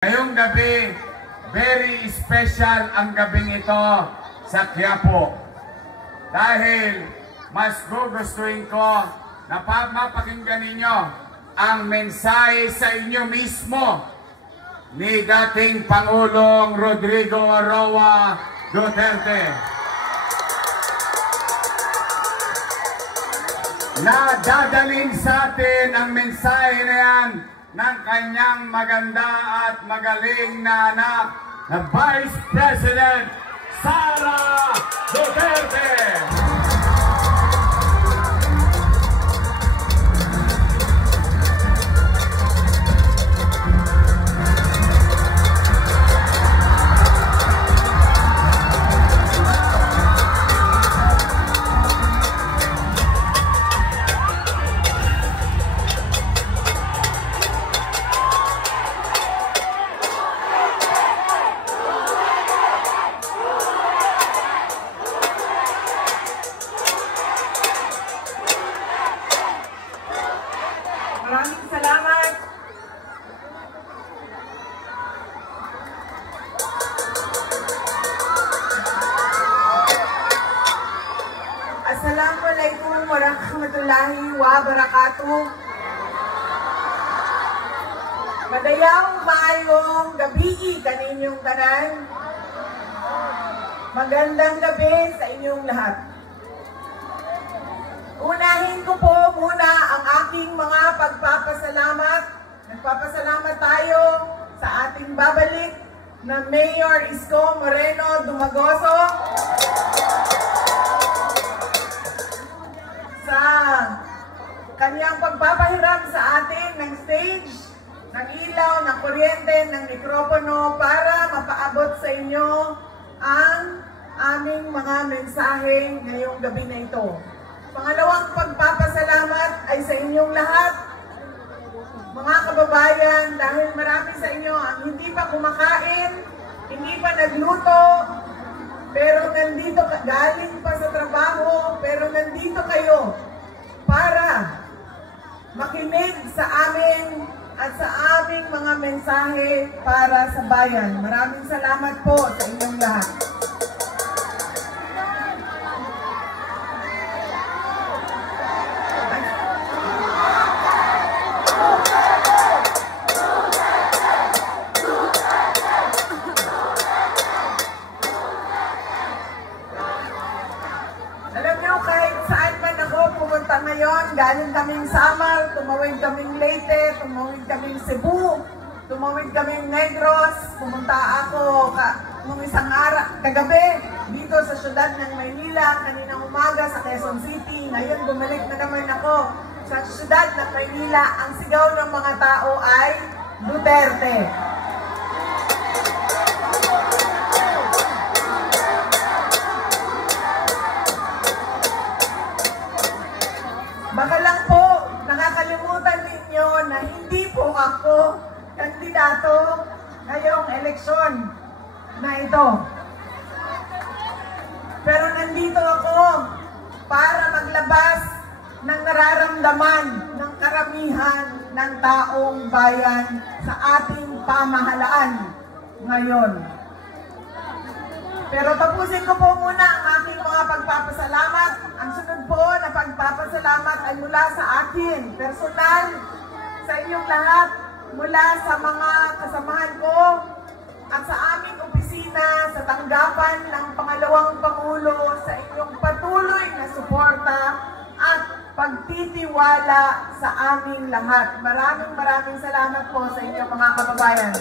Ngayong gabi, very special ang gabing ito sa Quiapo. Dahil mas gugustuhin ko na mapakinggan ninyo ang mensahe sa inyo mismo ni dating Pangulong Rodrigo Roa Duterte. Na dadalhin sa atin ang mensahe na yan ng kanyang maganda at magaling na anak na Vice President Sara Duterte. Maraming salamat. Assalamualaikum warahmatullahi wabarakatuh. Madayang maayong gabi kaninyong tanan. Magandang gabi sa inyong lahat. Unahin ko po muna ang aking mga pagpapasalamat. Nagpapasalamat tayo sa ating babalik na Mayor Isko Moreno Dumagoso sa kanyang pagpapahiram sa atin ng stage, ng ilaw, ng kuryente, ng mikropono para mapaabot sa inyo ang aming mga mensahe ngayong gabi na ito. Pangalawang pagpapasalamat ay sa inyong lahat, mga kababayan, dahil marami sa inyo ang hindi pa kumakain, hindi pa nagluto, pero nandito, galing pa sa trabaho, pero nandito kayo para makinig sa amin at sa aming mga mensahe para sa bayan. Maraming salamat po sa inyong lahat. Ngayon, galing kaming Samar, tumawid kaming Leyte, tumawid kaming Cebu, tumawid kaming Negros, pumunta ako nung isang kagabi dito sa syudad ng Maynila, kaninang umaga sa Quezon City. Ngayon, bumalik na naman ako sa syudad ng Maynila. Ang sigaw ng mga tao ay Duterte. Baka lang po, nakakalimutan ninyo na hindi po ako kandidato ngayong eleksyon na ito. Pero nandito ako para maglabas ng nararamdaman ng karamihan ng taong bayan sa ating pamahalaan ngayon. Pero tapusin ko po muna ang aking mga pagpapasalamat. Ang sunod po na pagpapasalamat ay mula sa akin, personal, sa inyong lahat, mula sa mga kasamahan ko at sa aming opisina sa tanggapan ng pangalawang Pangulo sa inyong patuloy na suporta at pagtitiwala sa aming lahat. Maraming salamat po sa inyong mga kababayan.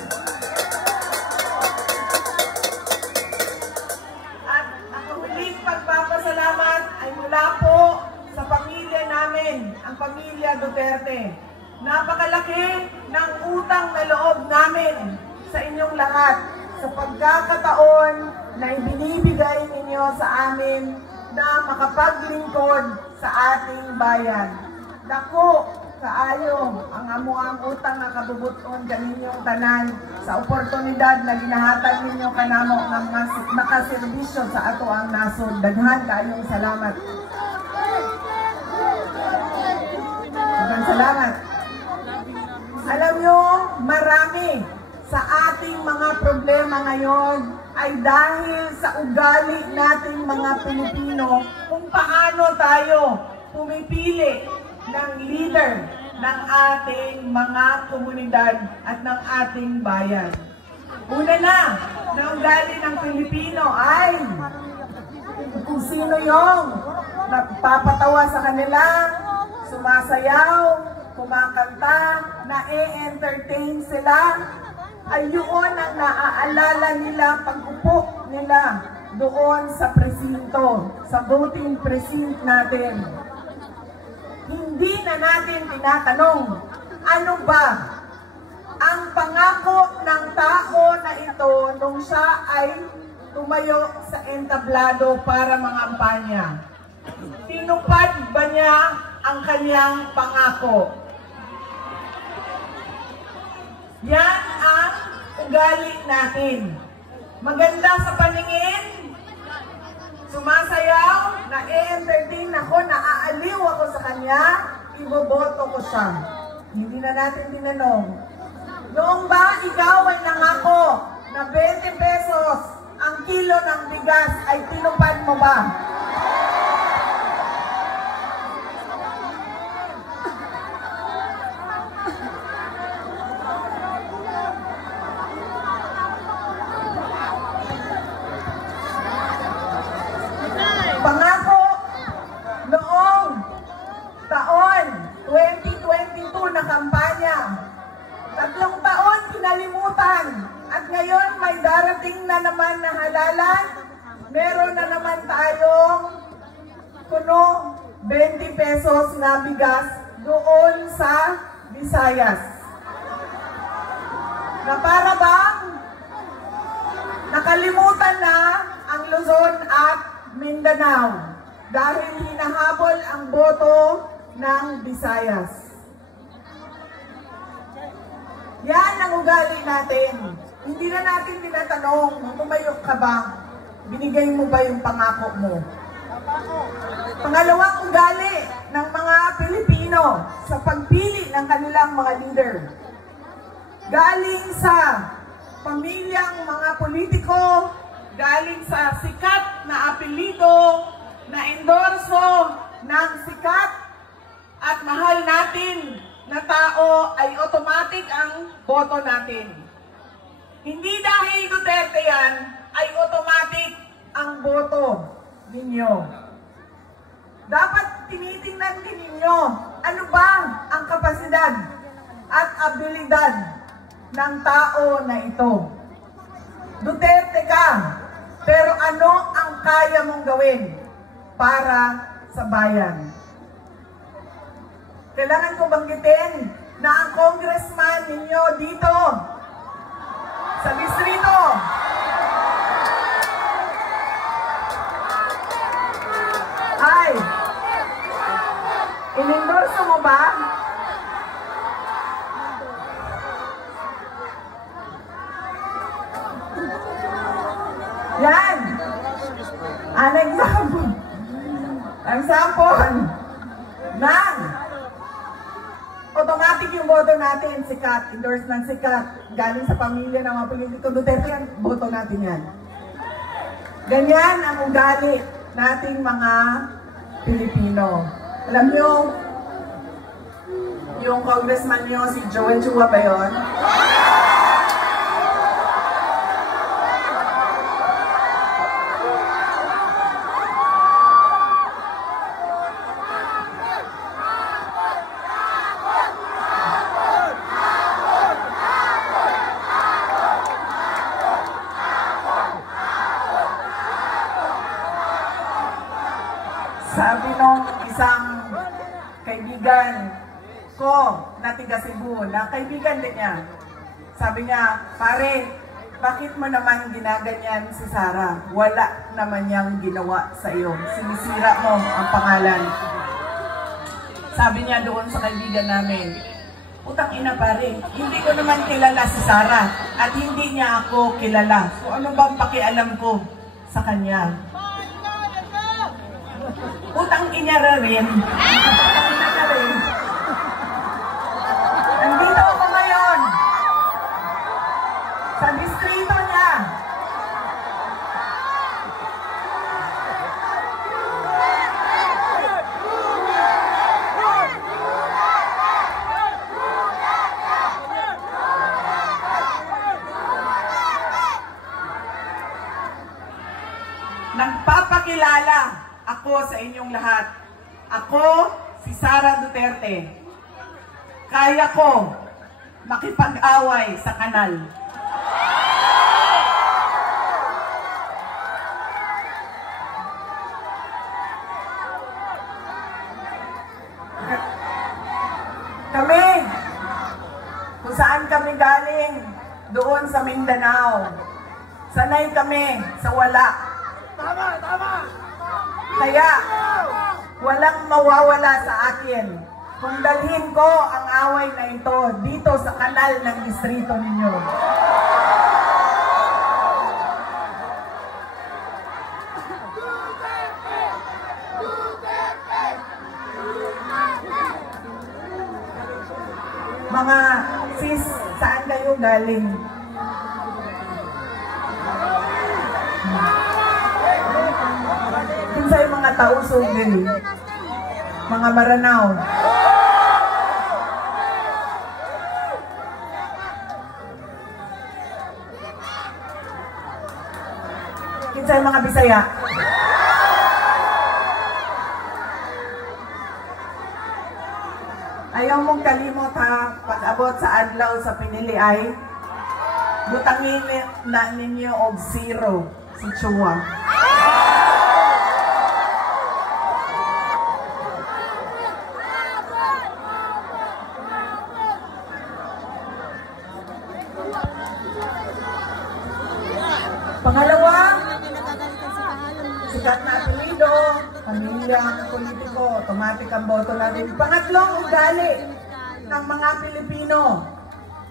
Pagpapasalamat ay mula po sa pamilya namin, ang pamilya Duterte. Napakalaki ng utang na loob namin sa inyong lahat sa pagkakataon na ibinibigay ninyo sa amin na makapaglingkod sa ating bayan. Dako kaayo ang amuang utang na kabubuton kaninyong tanan sa oportunidad na ginahatag ninyo kanamo ng makaserbisyo sa ato ang nasod. Daghan kaayong salamat. Maraming salamat. Alam nyo, marami sa ating ating mga problema ngayon ay dahil sa ugali nating mga Pilipino kung paano tayo pumipili ng leader ng ating mga komunidad at ng ating bayan. Una na ugali ng Pilipino ay kung sino yung nagpapatawa sa kanila, sumasayaw, kumakanta, na-entertain sila, ay yun ang naaalala nila pag-upo nila doon sa presinto, sa voting precinct natin. Hindi na natin tinatanong, ano ba ang pangako ng tao na ito nung siya ay tumayo sa entablado para mangampanya? Tinupad ba niya ang kanyang pangako? Yan ang ugali natin. Maganda sa paningin, sumasayaw, na-entertain ako, naaaliw ako sa kanya, iboboto ko siya. Hindi na natin tinanong. Noong ba ikaw ay nangako na 20 pesos ang kilo ng bigas ay tinupad mo ba? Pangako noong taon 2022 na kampanya, 3 taon kinalimutan at ngayon may darating na naman na halalan. Meron na naman tayong kuno 20 pesos na bigas doon sa Visayas. Na para bang nakalimutan na ang Luzon at Mindanao dahil hinahabol ang boto ng Visayas. Yan ang ugali natin. Hindi na natin tinatanong kung tumayo ka ba, binigay mo ba yung pangako mo. Pangalawang ugali ng mga Pilipino sa pagpili ng kanilang mga leader. Galing sa pamilyang mga politiko, galing sa sikat na apelido, na endorso ng sikat at mahal natin na tao ay automatic ang boto natin. Hindi dahil Duterte yan, ay automatic ang boto ninyo. Dapat tinitingnan din ninyo, ano ba ang kapasidad at abilidad ng tao na ito. Duterte ka, pero ano ang kaya mong gawin para sa bayan? Kailangan ko banggitin na ang congressman ninyo dito sa distrito ay inendorso mo ba? Yan. An example. Ng automatic yung boto natin, sikat, endorse ng sikat, galing sa pamilya ng mga politiko Duterte, yan, boto natin yan. Ganyan ang ugali nating mga Pilipino. Alam nyo, yung congressman nyo, si Joel Chua ba yun? Sabi nung isang kaibigan ko na tiga Cebu, na kaibigan din niya, sabi niya, pare, bakit mo naman ginaganyan si Sara? Wala naman niyang ginawa sa iyo. Sinisira mo ang pangalan. Sabi niya doon sa kaibigan namin, utang ina pare, hindi ko naman kilala si Sara at hindi niya ako kilala. So ano bang pakialam ko sa kanya? Utang inyara rin. Nandito ako ngayon sa distrito niya. Nagpapakilala ako sa inyong lahat. Ako, si Sara Duterte. Kaya ko makipag-away sa kanal. Kami, kung saan kami galing, doon sa Mindanao. Sanay kami sa wala. Kaya, walang mawawala sa akin kung dalhin ko ang away na ito dito sa kanal ng distrito ninyo. Mga sis, saan kayo galing? Kinsay mga tausog diri, mga Maranao. Kinsay mga Bisaya. Ayaw mong kalimot ha, pag-abot sa adlaw sa piniliay, butangin na ninyo og 0 si Chua. Pangalawa, sikat na apelido, pamilya ng politiko, automatic ang boto natin. Pangatlong, ugali ng mga Pilipino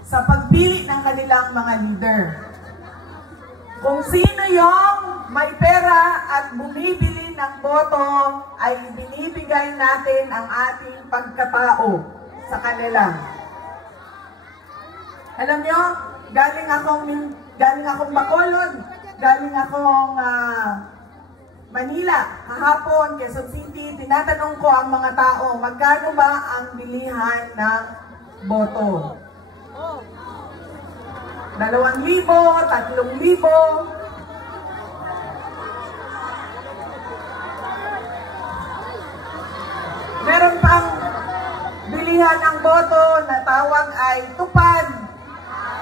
sa pagpili ng kanilang mga leader. Kung sino yung may pera at bumibili ng boto, ay binibigay natin ang ating pagkatao sa kanila. Alam nyo, galing akong Bacolod, galing akong Manila, kahapon, Quezon City, tinatanong ko ang mga tao, magkano ba ang bilihan ng boto? 2,000, 3,000. Meron pang bilihan ng boto na tawag ay tupad,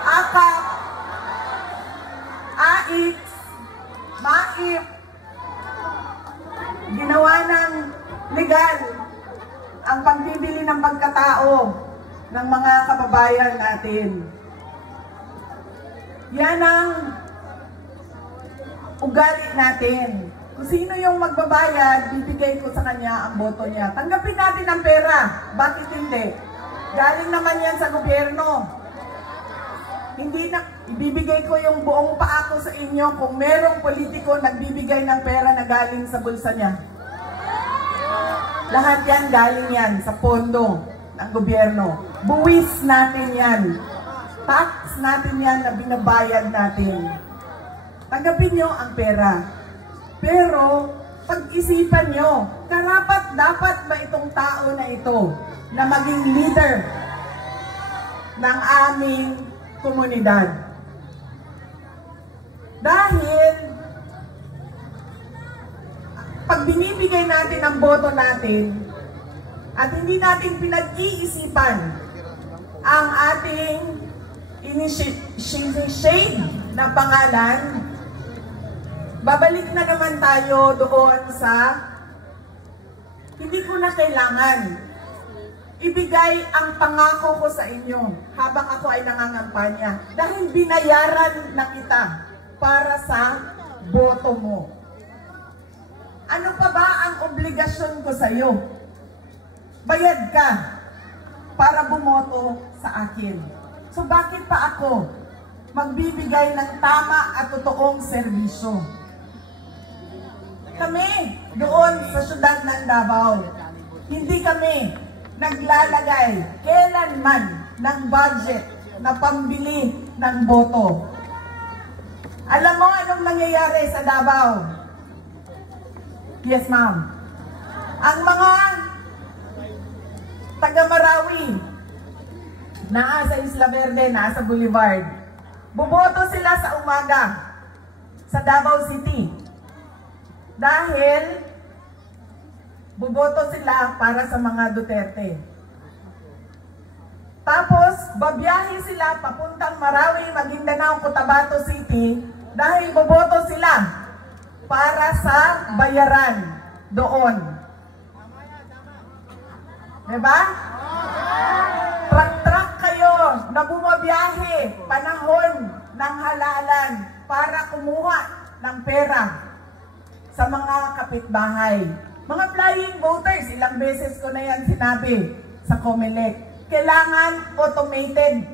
akap, AIX, MAIP. Ginawa ng legal ang pagbibili ng pagkatao ng mga kababayan natin. Yan ang ugali natin. Kung sino yung magbabayad, bibigay ko sa kanya ang boto niya. Tanggapin natin ang pera. Bakit hindi? Galing naman yan sa gobyerno. Hindi na, ibibigay ko yung buong paa ko sa inyo kung merong politiko nagbibigay ng pera na galing sa bulsa niya. Lahat yan galing yan sa pondo ng gobyerno. Buwis natin yan. Tax natin yan na binabayad natin. Tanggapin nyo ang pera. Pero, pag-isipan nyo, karapat-dapat ba itong tao na ito na maging leader ng aming komunidad? Dahil, pag binibigay natin ang boto natin, at hindi natin pinag-iisipan ang ating initiate na pangalan, babalik na naman tayo doon sa hindi ko na kailangan ibigay ang pangako ko sa inyo habang ako ay nangangampanya dahil binayaran na kita para sa boto mo. Ano pa ba ang obligasyon ko sa iyo? Bayad ka para bumoto sa akin. So bakit pa ako magbibigay ng tama at totoong serbisyo? Kami doon sa syudad ng Davao, hindi kami naglalagay kailanman ng budget na pambili ng boto. Alam mo anong nangyayari sa Davao? Yes, ma'am. Ang mga taga-Marawi, naa sa Isla Verde, naa sa Boulevard, buboto sila sa umaga sa Davao City. Dahil buboto sila para sa mga Duterte. Tapos, babiyahe sila papuntang Marawi, Maguindanao, Cotabato City dahil boboto sila para sa bayaran doon. Diba? Truck-truck kayo na bumabiyahe panahon ng halalan para kumuha ng pera sa mga kapitbahay. Mga flying voters, ilang beses ko na yan sinabi sa COMELEC. Kailangan automated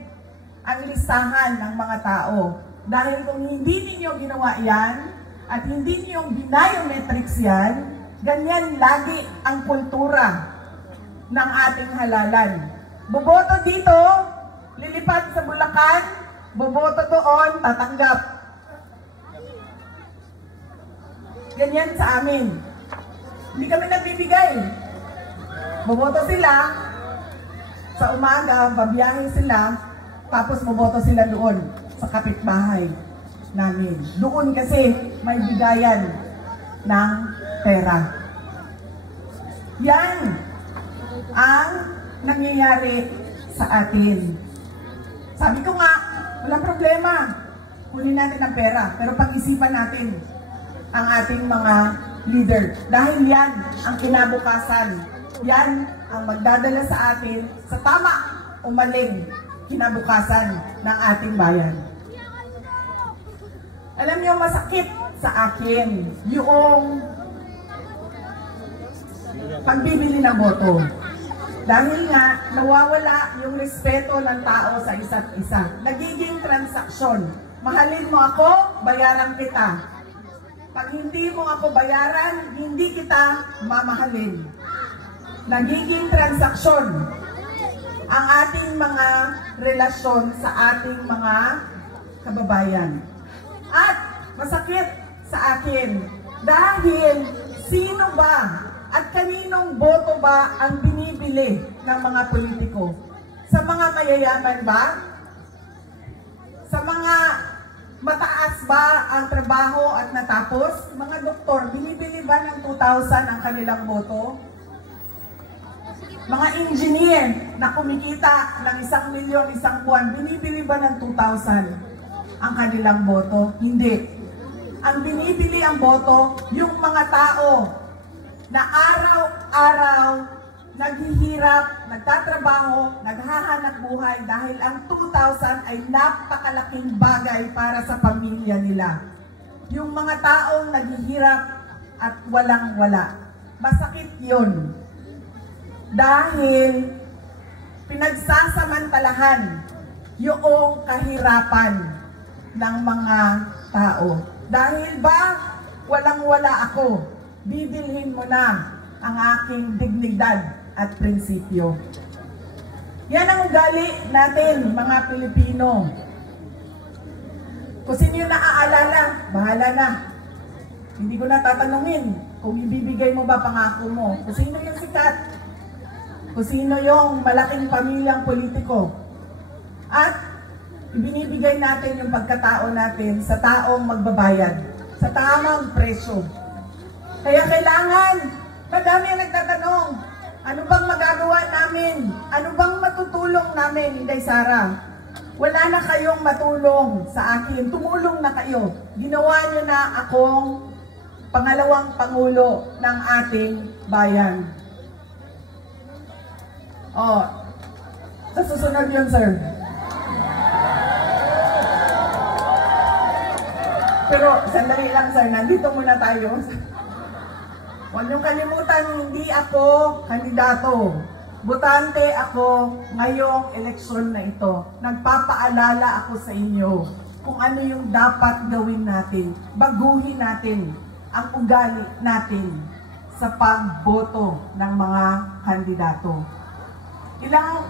ang listahan ng mga tao. Dahil kung hindi ninyo ginawa yan, at hindi ninyo biometrics yan, ganyan lagi ang kultura ng ating halalan. Boboto dito, lilipad sa Bulacan, boboto doon, tatanggap. Ganyan sa amin. Hindi kami nagbibigay. Boboto sila, sa umaga, babiyahe sila, tapos boboto sila doon sa kapitbahay namin. Doon kasi may bigayan ng pera. Yan ang nangyayari sa atin. Sabi ko nga, walang problema. Kunin natin ang pera, pero pag-isipan natin ang ating mga leader. Dahil yan ang kinabukasan. Yan ang magdadala sa atin sa tama o maling kinabukasan ng ating bayan. Alam niyo, masakit sa akin yung pagbibili ng boto. Dahil nga, nawawala yung respeto ng tao sa isa't isa. Nagiging transaksyon. Mahalin mo ako, bayaran kita. Pag hindi mo ako bayaran, hindi kita mamahalin. Nagiging transaksyon ang ating mga relasyon sa ating mga kababayan. At masakit sa akin dahil sino ba at kaninong boto ba ang binibili ng mga politiko? Sa mga mayayaman ba? Sa mga mataas ba ang trabaho at natapos? Mga doktor, binibili ba ng 2,000 ang kanilang boto? Mga engineer na kumikita ng 1 milyon isang buwan, binibili ba ng 2,000 ang kanilang boto? Hindi. Ang binibili ang boto, yung mga tao na araw-araw naghihirap, nagtatrabaho, naghahanap buhay dahil ang 2,000 ay napakalaking bagay para sa pamilya nila. Yung mga taong naghihirap at walang-wala. Masakit yun. Dahil pinagsasamantalahan yung kahirapan ng mga tao. Dahil ba walang-wala ako, bibilhin mo na ang aking dignidad at prinsipyo. Yan ang ugali natin, mga Pilipino. Kung sino yung naaalala, bahala na. Hindi ko na tatanungin kung ibibigay mo ba pangako mo. Kung sino yung sikat. Kung sino yung malaking pamilyang politiko. At ibinibigay natin yung pagkatao natin sa taong magbabayad. Sa tamang presyo. Kaya kailangan, madami ang nagtatanong, ano bang magagawa namin? Ano bang matutulong namin, Inday Sara? Wala na kayong matulong sa akin. Tumulong na kayo. Ginawa niyo na akong pangalawang pangulo ng ating bayan. Oh, sa susunod yun, sir. Pero sandali lang, sir. Nandito muna tayo. Huwag niyong kalimutan, hindi ako kandidato. Botante ako ngayong eleksyon na ito. Nagpapaalala ako sa inyo kung ano yung dapat gawin natin. Baguhin natin ang ugali natin sa pagboto ng mga kandidato.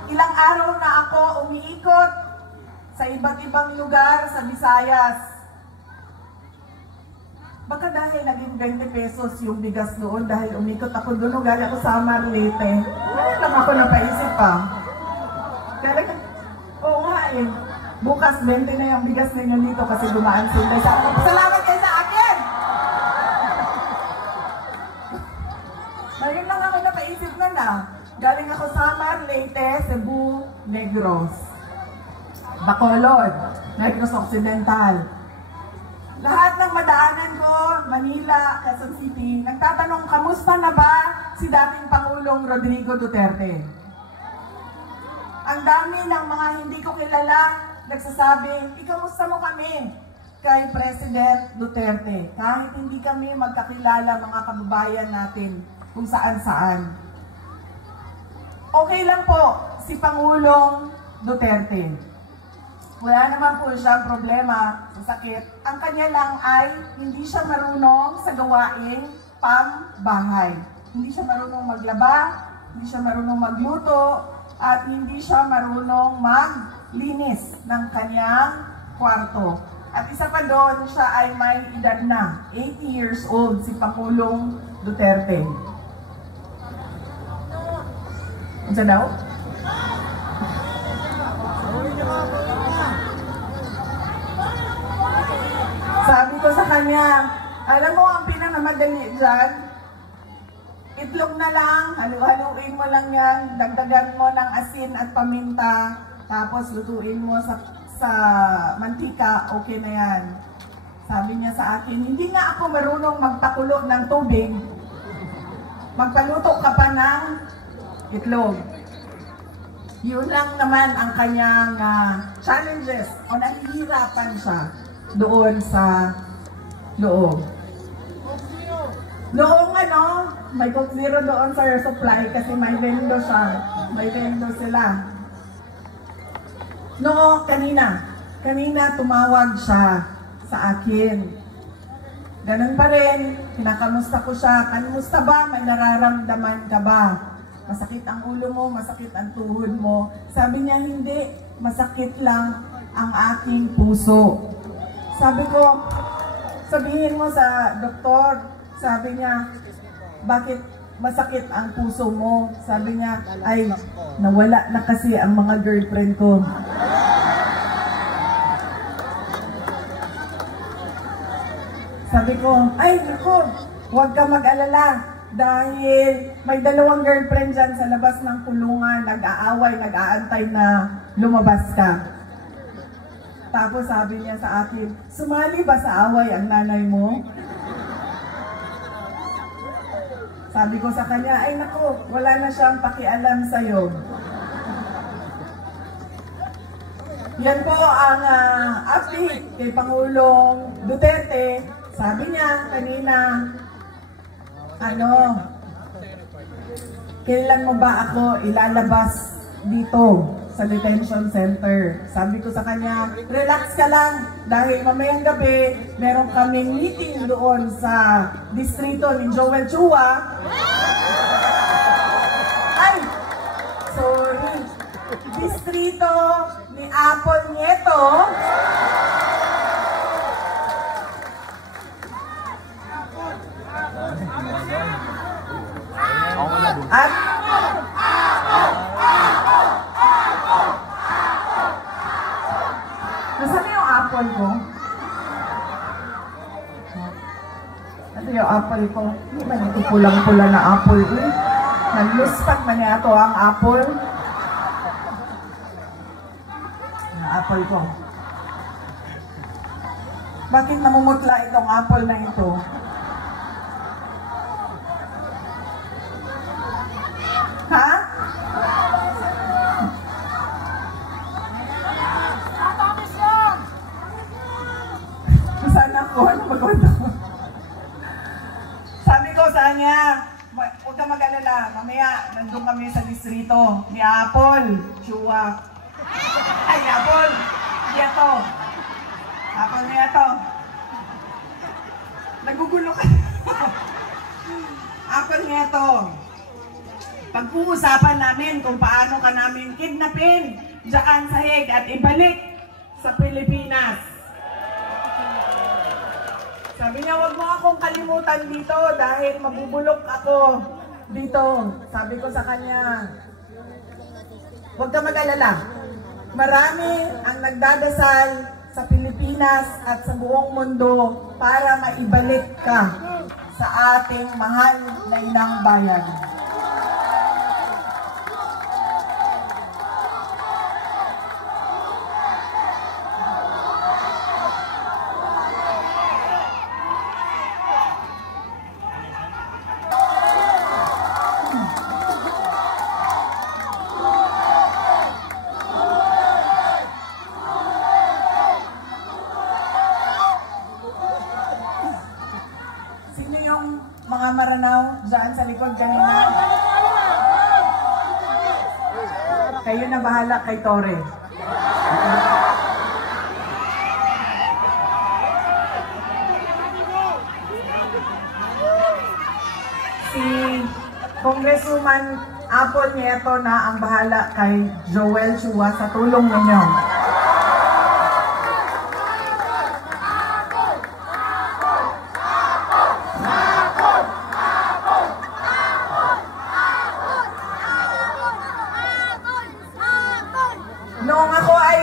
Ilang araw na ako umiikot sa iba't ibang lugar sa Visayas. Baka dahil naging 20 pesos yung bigas doon dahil umikot ako doon, galing ako sa Marlete. Ano lang ako napaisip pa. Galing, oo nga eh. Bukas 20 na yung bigas ninyo dito kasi dumaan sila sa akin. Salamat kayo sa akin! Ngayon lang ako napaisip na na. Galing ako sa Marlete, Cebu, Negros. Bacolod, Negros Occidental. Lahat ng madaanan ko, Manila, Quezon City, nagtatanong, kamusta na ba si dating Pangulong Rodrigo Duterte? Ang dami ng mga hindi ko kilala, nagsasabi, ikamusta mo kami kay President Duterte? Kahit hindi kami magkakilala mga kababayan natin kung saan-saan. Okay lang po si Pangulong Duterte. Wala naman po siyang problema sa sakit. Ang kanya lang ay hindi siya marunong sa gawaing pambahay. Hindi siya marunong maglaba, hindi siya marunong magluto, at hindi siya marunong maglinis ng kanyang kwarto. At isa pa doon, siya ay may edad na, 80 years old, si Pangulong Duterte. Ano daw? Sabi ko sa kanya, alam mo ang pinakamadali dyan, itlog na lang, halu-haluin mo lang yan, dagdagan mo ng asin at paminta, tapos lutuin mo sa mantika, okay na yan. Sabi niya sa akin, hindi nga ako marunong magpakulo ng tubig, magpaluto ka pa ng itlog. Yun lang naman ang kanyang challenges o nahihirapan siya doon sa loob. Noong may Coke Zero doon sa Air Supply kasi may vendo siya. May vendo sila. Noong kanina tumawag siya sa akin. Ganun pa rin, kinakamusta ko siya. Kamusta ba? May nararamdaman ka ba? Masakit ang ulo mo, masakit ang tuhod mo. Sabi niya, hindi. Masakit lang ang aking puso. Sabi ko, sabihin mo sa doktor, sabi niya, bakit masakit ang puso mo? Sabi niya, ay, nawala na kasi ang mga girlfriend ko. Sabi ko, ay, naku, huwag ka mag-alala. Dahil may 2 girlfriend dyan sa labas ng kulungan, nag-aaway, nag-aantay na lumabas ka. Tapos sabi niya sa akin, sumali ba sa away ang nanay mo? Sabi ko sa kanya, ay naku, wala na siyang pakialam sa'yo. Yan po ang update kay Pangulong Duterte. Sabi niya kanina, kailan mo ba ako ilalabas dito sa detention center? Sabi ko sa kanya, relax ka lang dahil mamayang gabi meron kaming meeting doon sa distrito ni Joel Chua. Ay, sorry. Distrito ni Apple Nieto. At nasaan yung apple ko? Ito yung apple ko. Hindi ba nito pulang-pula na apple ko? Naluspat man niya ito ang apple. Ang apple ko. Bakit namumutla itong apple na ito? Ha? Saan ako? Ano magwento? Sabi ko sa kanya, huwag ka mag-alala. Mamaya, nandun kami sa distrito ni Apple. Chua. Ay, Apple. Nieto. Apple Nieto. Nagugulo ka. Apple Nieto. Pag-uusapan namin kung paano ka namin kidnapin dyan sa Hague at ibalik sa Pilipinas. Sabi niya, wag mo akong kalimutan dito dahil mabubulok ako dito. Sabi ko sa kanya, huwag ka mag-alala. Marami ang nagdadasal sa Pilipinas at sa buong mundo para maibalik ka sa ating mahal na inang bayan. Mga maranaw dyan sa likod kanina. Kayo na bahala kay Tore. Si Congresswoman Apple Nieto na ang bahala kay Joel Chua sa tulong ninyo. Noong ako ay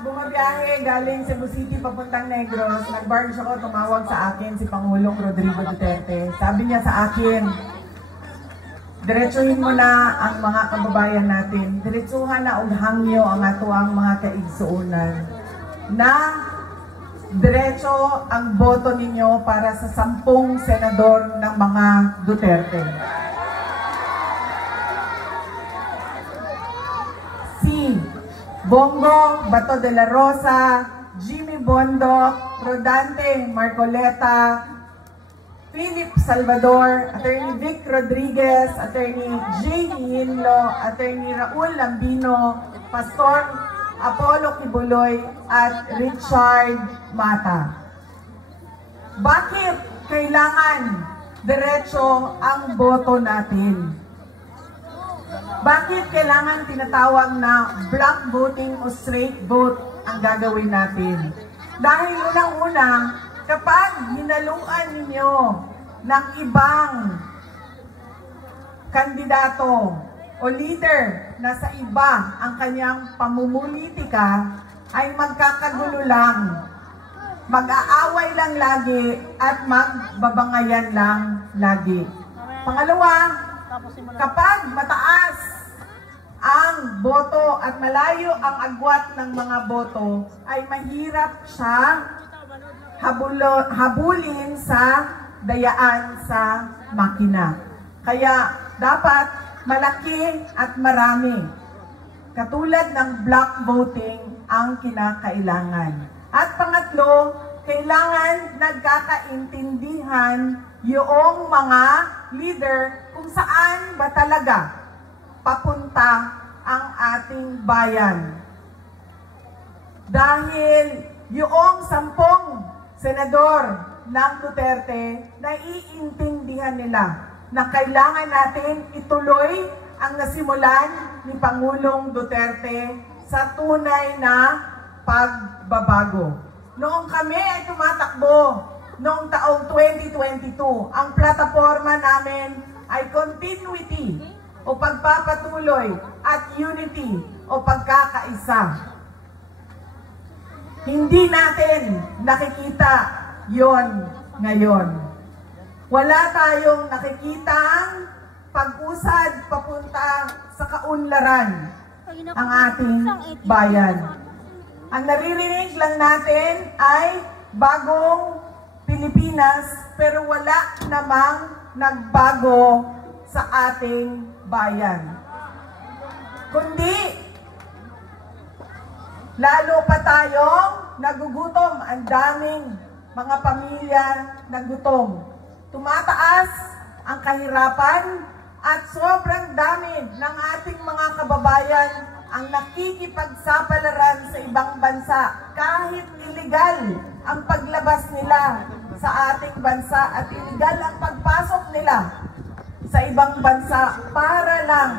bumabiyahe galing Cebu City papuntang Negros, nag-barge ako, tumawag sa akin si Pangulong Rodrigo Duterte. Sabi niya sa akin, diretsuhin mo na ang mga kababayan natin, diretsuhan na ughangyo ang ato ang mga kaigsuunan, na diretso ang boto ninyo para sa 10 senador ng mga Duterte. Bongo Bato de la Rosa, Jimmy Bondoc, Rodante Marcoleta, Philip Salvador, Attorney Vic Rodriguez, Attorney Jay Hinlo, Attorney Raul Lambino, Pastor Apollo Kibuloy, at Richard Mata. Bakit kailangan diretso ang boto natin? Bakit kailangan tinatawag na block voting o straight vote ang gagawin natin? Dahil unang-una, kapag hinaluan ninyo ng ibang kandidato o leader na sa iba ang kanyang pamumulitika, ay magkakagulo lang, mag-aaway lang lagi at magbabangayan lang lagi. Pangalawa, kapag mataas ang boto at malayo ang agwat ng mga boto, ay mahirap siya habulin sa dayaan sa makina. Kaya dapat malaki at marami. Katulad ng block voting ang kinakailangan. At pangatlo, kailangan nagkakaintindihan yung mga leader kung saan ba talaga papunta ang ating bayan. Dahil yung 10 senador ng Duterte, naiintindihan nila na kailangan natin ituloy ang nasimulan ni Pangulong Duterte sa tunay na pagbabago. Noong kami ay tumatakbo, noong taong 2022, ang plataforma namin ay continuity o pagpapatuloy at unity o pagkakaisa. Hindi natin nakikita yon ngayon. Wala tayong nakikitang pag-usad papunta sa kaunlaran ang ating bayan. Ang naririnig lang natin ay bagong Pilipinas, pero wala namang nagbago sa ating bayan. Kundi, lalo pa tayong nagugutom. Ang daming mga pamilya nagutom. Tumataas ang kahirapan at sobrang dami ng ating mga kababayan ang nakikipagsapalaran sa ibang bansa kahit illegal ang paglabas nila sa ating bansa at illegal ang pagpasok nila sa ibang bansa para lang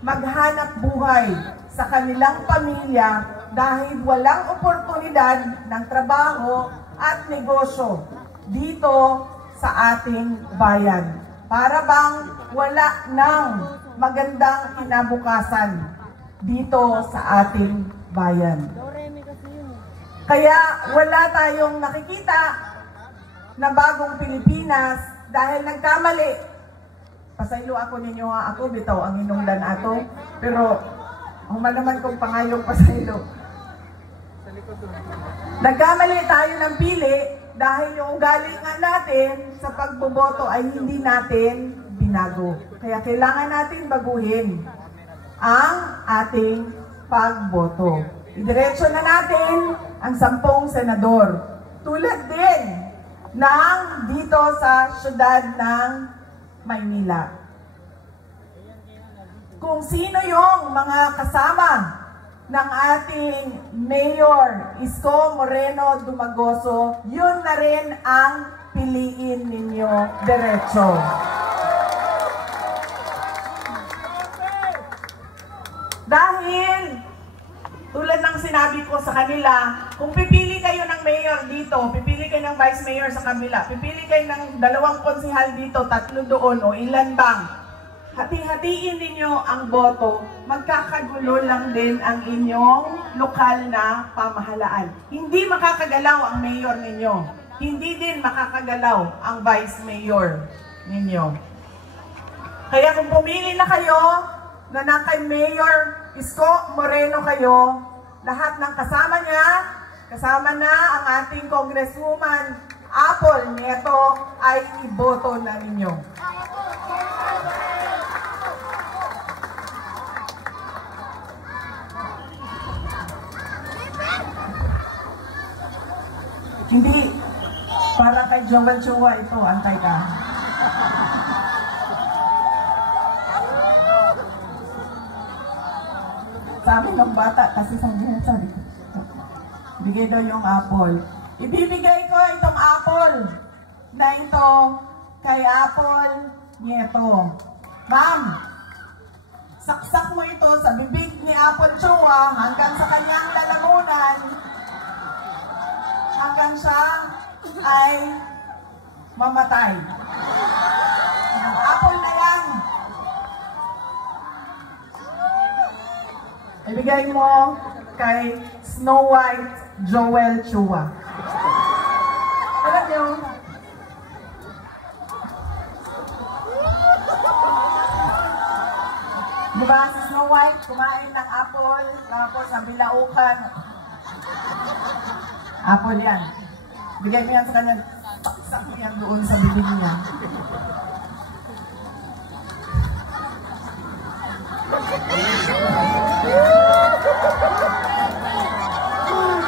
maghanap buhay sa kanilang pamilya dahil walang oportunidad ng trabaho at negosyo dito sa ating bayan. Para bang wala ng magandang kinabukasan dito sa ating bayan. Kaya wala tayong nakikita na bagong Pilipinas dahil nagkamali. Pasaylo ako ninyo nga ako, bitaw ang hinungdan ato. Pero human naman kong pangayong pasaylo. Nagkamali tayo ng pili dahil yung ugali nga natin sa pagboboto ay hindi natin binago. Kaya kailangan natin baguhin ang ating pagboto. Idiretso na natin ang 10 senador. Tulad din ng dito sa syudad ng Maynila. Kung sino yung mga kasama ng ating Mayor Isko Moreno Dumagoso, yun na rin ang piliin ninyo diretso. Dahil, tulad ng sinabi ko sa kanila, kung pipili kayo ng mayor dito, pipili kayo ng vice mayor sa kabila, pipili kayo ng 2 konsehal dito, 3 doon, o ilan bang, hati-hatiin ninyo ang boto, magkakagulo lang din ang inyong lokal na pamahalaan. Hindi makakagalaw ang mayor ninyo. Hindi din makakagalaw ang vice mayor ninyo. Kaya kung pumili na kayo na kay Mayor Isko Moreno kayo, lahat ng kasama niya, kasama na ang ating Congresswoman Apple Nieto, ay iboto na ninyo. Hindi, para kay Joel Chua ito, antay ka. Sabi ng bata, kasi sabi, bigay daw yung apple. Ibibigay ko itong apple na ito kay Apple Nieto. Ma'am, saksak mo ito sa bibig ni Apple Chua hanggang sa kanyang lalamunan, hanggang siya ay mamatay. Ang apple na yan, ibigay mo kay Snow White Joel Chua. Alam niyo, diba si Snow White kumain ng apple, tapos ang bilaukan, apple yan. Bigay mo yan sa kanya, saksak mo yan doon sa bibig niya.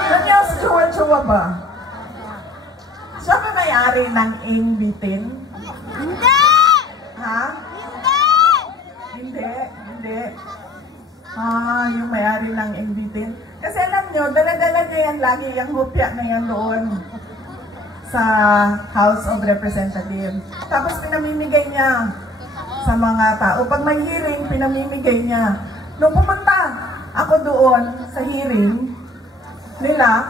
Kanya si Joel Chua ba? Siya ba may-ari ng Ingbitin? Hindi! Ha? Hindi! Hindi. Yung may-ari ng Ingbitin. Kasi alam nyo, dala-dala niya yan lagi, yung hupya na yan doon sa House of Representatives. Tapos pinamimigay niya sa mga tao. Pag may hearing, pinamimigay niya. Nung pumunta ako doon sa hearing nila,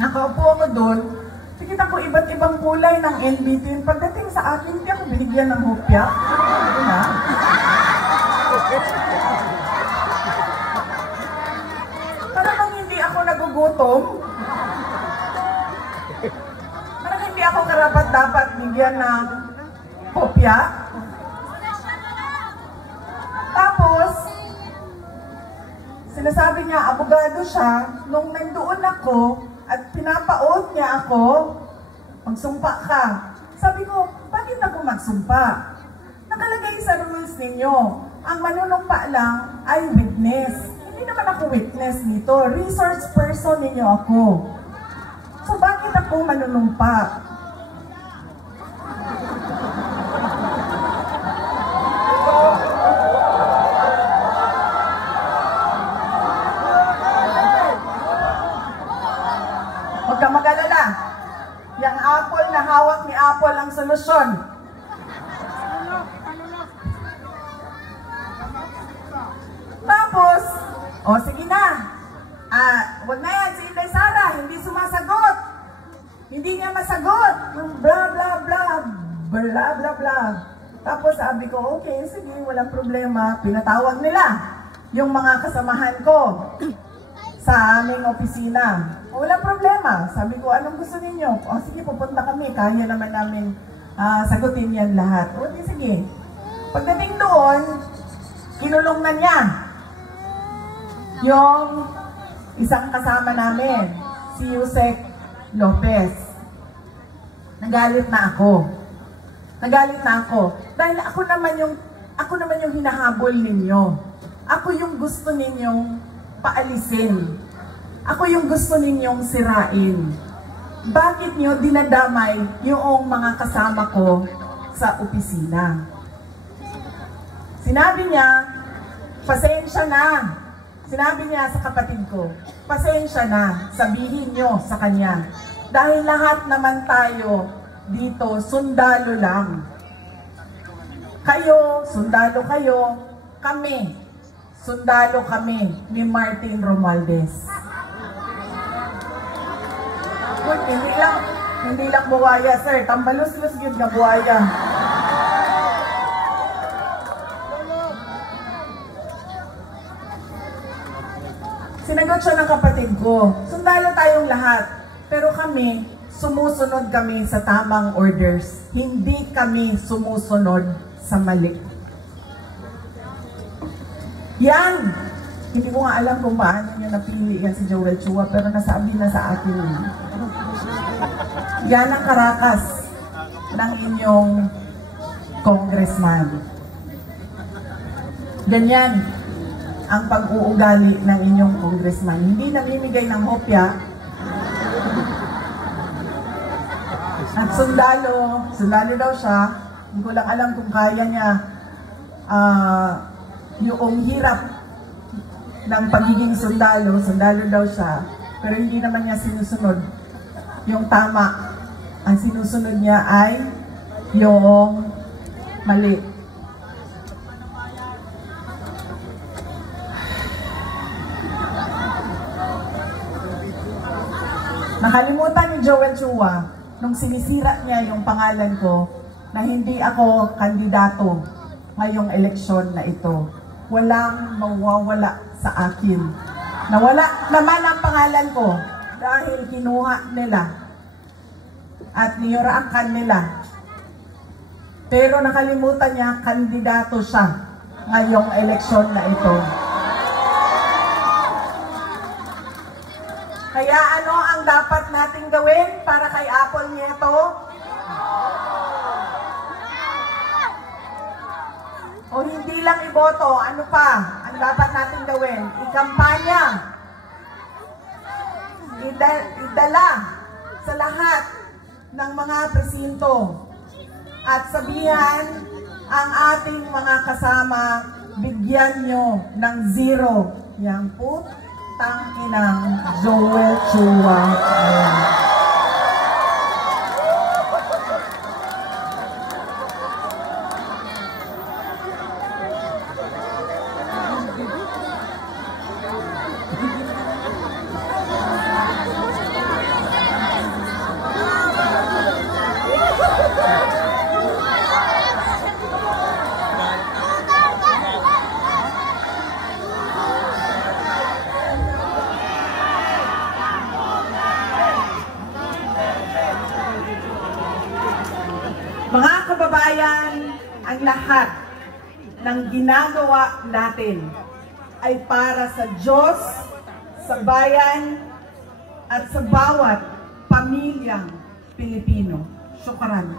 nakaupo ako doon, nakita ko iba't ibang kulay ng NBT. Pagdating sa akin, hindi ako binigyan ng hopya. Diba? Parang hindi ako nagugutom. Parang hindi ako karapat-dapat bigyan ng hopya. Tapos, sinasabi niya, abogado siya, nung nandoon ako at pinapaot niya ako, magsumpa ka. Sabi ko, bakit ako magsumpa? Nakalagay sa rules ninyo, ang manunumpa lang ay witness. Hindi naman ako witness nito, resource person ninyo ako. So bakit ako manunumpa? Huwag ka mag-alala. Yang apple na hawak ni Apple ang solusyon. Tapos, sige na. Huwag na yan, si Inday Sara, hindi sumasagot. Hindi niya masagot. Blah, blah, blah. Blah, blah, blah. Tapos sabi ko, okay, sige, walang problema. Pinatawag nila yung mga kasamahan ko sa aming opisina. Walang problema. Sabi ko, anong gusto ninyo? O sige, pupunta kami. Kaya naman namin sagutin yan lahat. O sige. Pagdating doon, kinulong na niya yung isang kasama namin, si Yusek Lopez. Nagalit na ako. Dahil ako naman yung hinahabol ninyo. Ako yung gusto ninyong paalisin. Ako yung gusto ninyong sirain. Bakit nyo dinadamay yung mga kasama ko sa opisina? Sinabi niya, pasensya na. Sinabi niya sa kapatid ko, pasensya na, sabihin nyo sa kanya. Dahil lahat naman tayo dito, sundalo lang. Kayo, sundalo kayo, kami. Sundalo kami ni Martin Romualdez. Hindi lang buwaya, sir. Tambalos-los yun na buwaya. Sinagot siya ng kapatid ko, sundalo tayong lahat. Pero kami, sumusunod kami sa tamang orders. Hindi kami sumusunod sa mali. Yan! Hindi ko nga alam kung paano niya napili yan si Joel Chua, pero nasabi na sa akin. Yan ang karakas ng inyong congressman. Ganyan ang pag-uugali ng inyong congressman. Hindi namimigay ng hopya. At sundalo daw siya. Hindi ko lang alam kung kaya niya yung hirap ng pagiging sundalo daw siya, pero hindi naman niya sinusunod yung tama. Ang sinusunod niya ay yung mali. Nakalimutan ni Joel Chua nung sinisira niya yung pangalan ko na hindi ako kandidato ngayong eleksyon na ito. Walang mawawala sa akin. Nawala naman ang pangalan ko dahil kinuha nila at niyuraakan nila. Pero nakalimutan niya, kandidato siya ngayong eleksyon na ito. Kaya ano ang dapat nating gawin para kay Apple Nieto? O hindi lang iboto, ano pa ang dapat natin gawin? Ikampanya. Idala sa lahat ng mga presinto. At sabihan ang ating mga kasama, bigyan nyo ng 0. Yang putang inang Joel Chua. Mga kababayan, ang lahat ng ginagawa natin ay para sa Diyos, sa bayan, at sa bawat pamilyang Pilipino. Syukran.